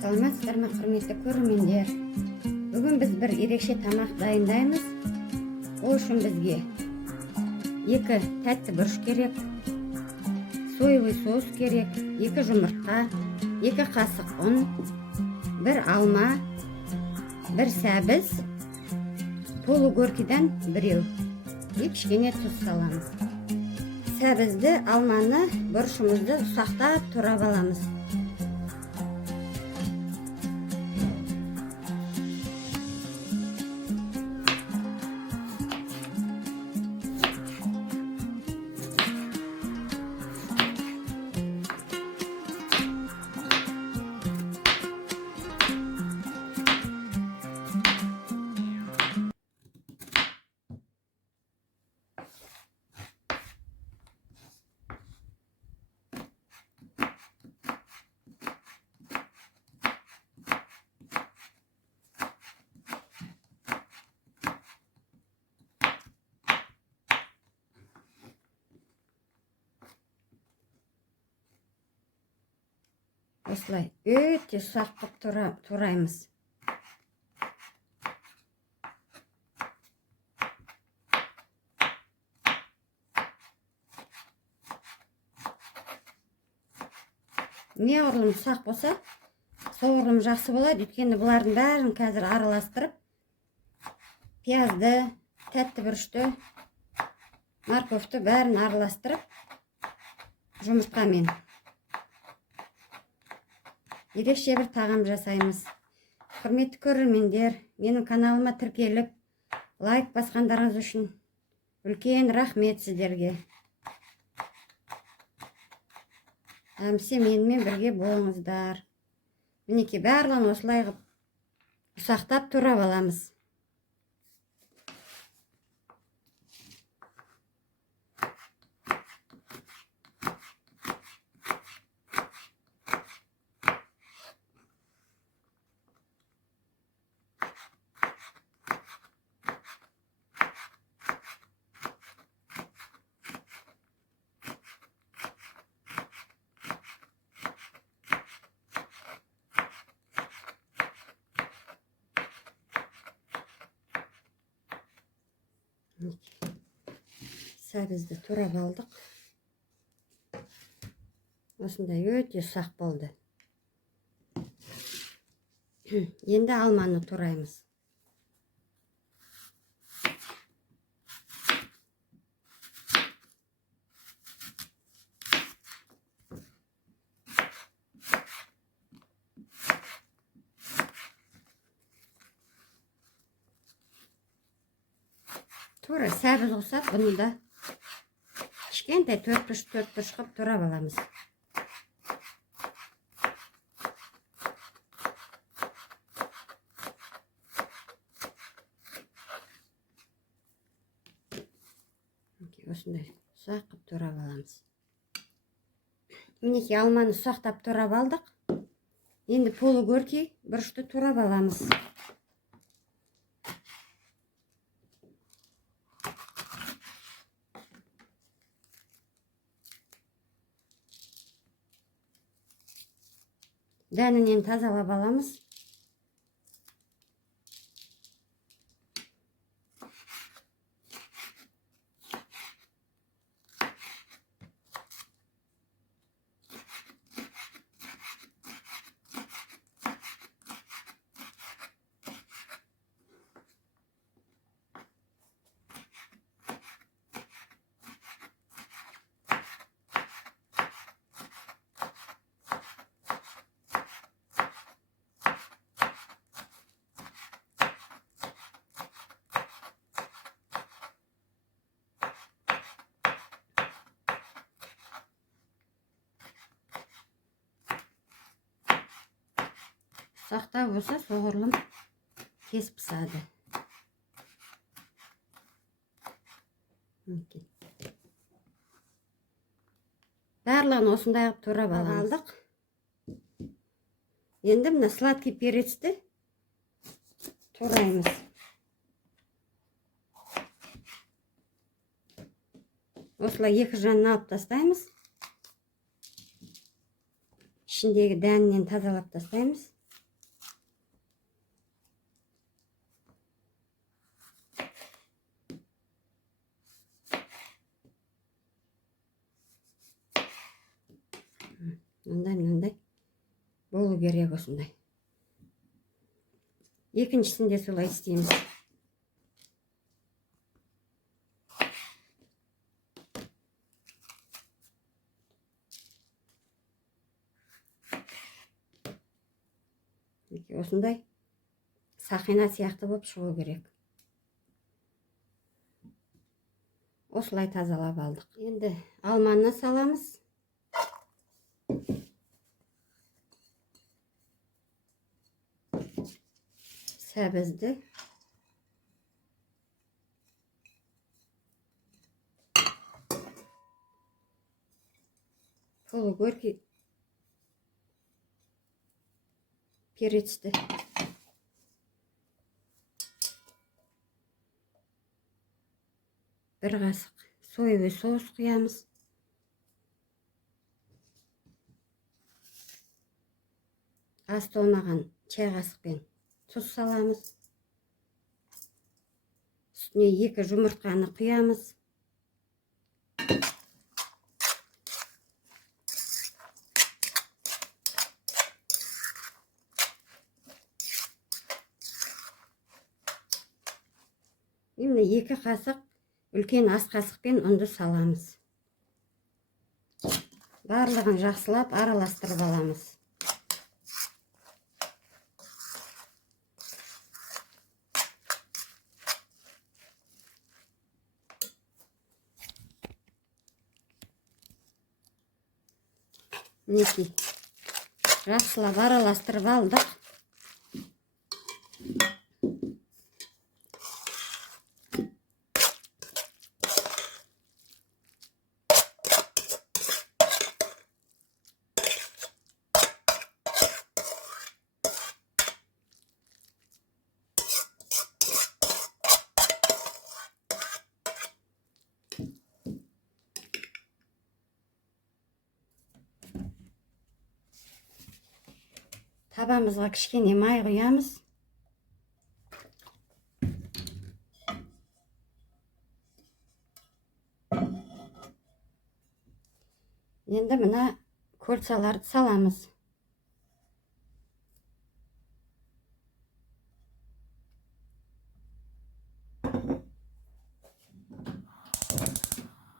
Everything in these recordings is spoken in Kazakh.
Саламатсыздар ма, құрметті көрермендер? Бүгін біз бір ерекше тамақ дайындаймыз. Ол үшін бізге 2 тәтті бұрыш керек, соевый соус керек, 2 жұмыртқа, 2 қасық ұн, 1 алма, 1 сәбіз, полугоркидан біреу, кішкене тұз саламыз. Сәбізді, алманы, бұрышымызды ұсақтап турап аламыз. Осылай өте ұсақ қылып тураймыз. Неғұрлым ұсақ болса, соғұрлым жақсы болады. Өйткені бұлардың бәрін қазір араластырып, пиязды, тәтті бұрышты, морковты бәрін араластырып, жұмыртқамен ерекше бір тағам жасаймыз. Құрметті көрермендер, менің каналыма тіркеліп, лайк басқандарыңыз үшін үлкен рахмет сіздерге. Әмсе менімен бірге болыңыздар. Мінекей барлығын осылай ұсақтап турап аламыз. Сәбізді турап алдық. Осындай өте ұсақ болды. Енді алманы тураймыз. Тура сәбіз қосап, бұны да кішкентай 4 бұрыш қылып турап аламыз. Осындай ұсақ қылып турап аламыз. Мінекей алманы ұсақтап турап алдық. Енді полугорки бұрышты турап аламыз. Дәнінен тазалап аламыз. Ұсақтау болса, соғұрлым тез пісады. Барлығын осындай турап алдық. Енді мына сладкий перецті тураймыз. Осылай екі жағын алып тастаймыз. ішіндегі дәнінен тазалап тастаймыз. мындай болу керек осындай. Екіншісінде солай істейміз. Осындай сақина сияқты болып шығу керек. Осылай тазалап алдық. Енді алманы саламыз. Сәбізді. Полугорький перецті. Бір қасық соевый соус құямыз. Аз толмаған чай қасықпен тұз саламыз. Үстіне 2 жұмыртқаны құямыз. Енді 2 қасық үлкен ас қасықпен ұнды саламыз. Барлығын жақсылап араластырып аламыз. Мінекей, жақсылап араластырып алдық. Табамызға кішкене май құямыз. Енді мына кольцаларды саламыз.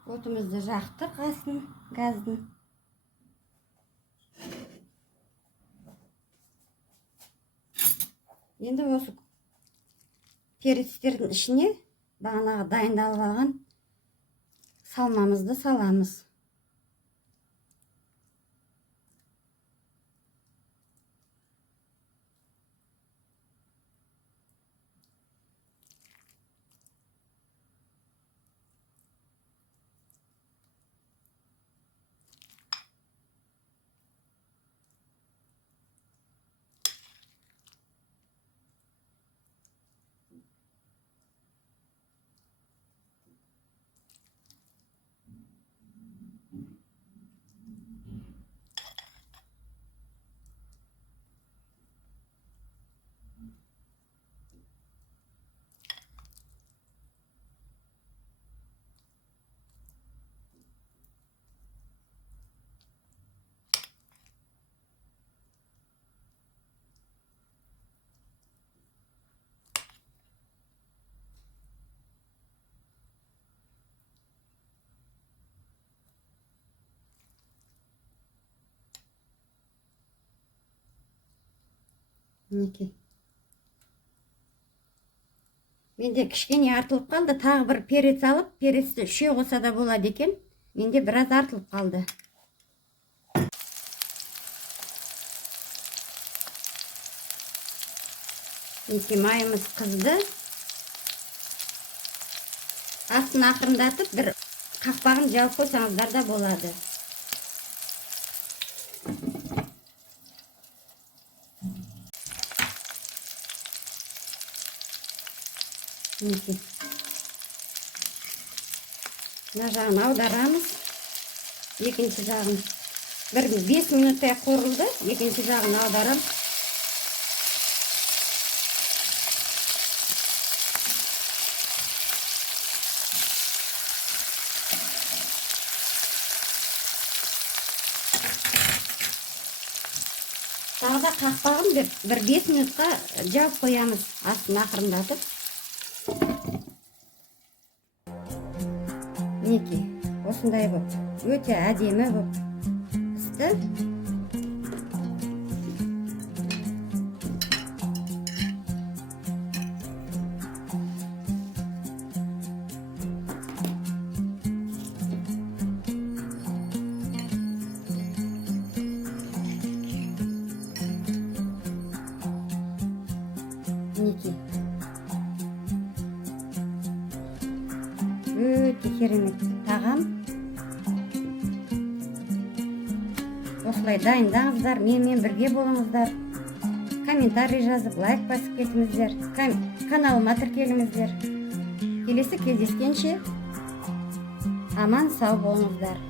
Отымызды жақтық газдың. Енді осы перецтердің ішіне бағанағы дайындалып алған салмамызды саламыз. Мінекей. Менде кішкене артылып қалды. Тағы бір перец алып, перецті 3 қоса да болады екен. Менде біраз артылып қалды. Мінекей, майымыз қызды. Астын ақырындатып, бір қақпағын жауып қойсаңыздар да болады. Мінекей. Мына жағын аударамыз. Екінші жағын. Бір 5 минуттай қорылды. Екінші жағын аударам. тағы да қақпағын деп бір 5 минутқа жауып қоямыз, астын ақырындатып. Мінекей, осындай болып, өте әдемі болып пісті. Мінекей, өте керемет тағам. Осылай дайындаңыздар, менімен бірге болыңыздар. Комментарий жазып, лайк басып кетіңіздер. Каналыма тіркеліңіздер. Келесі кездескенше аман сау болыңыздар.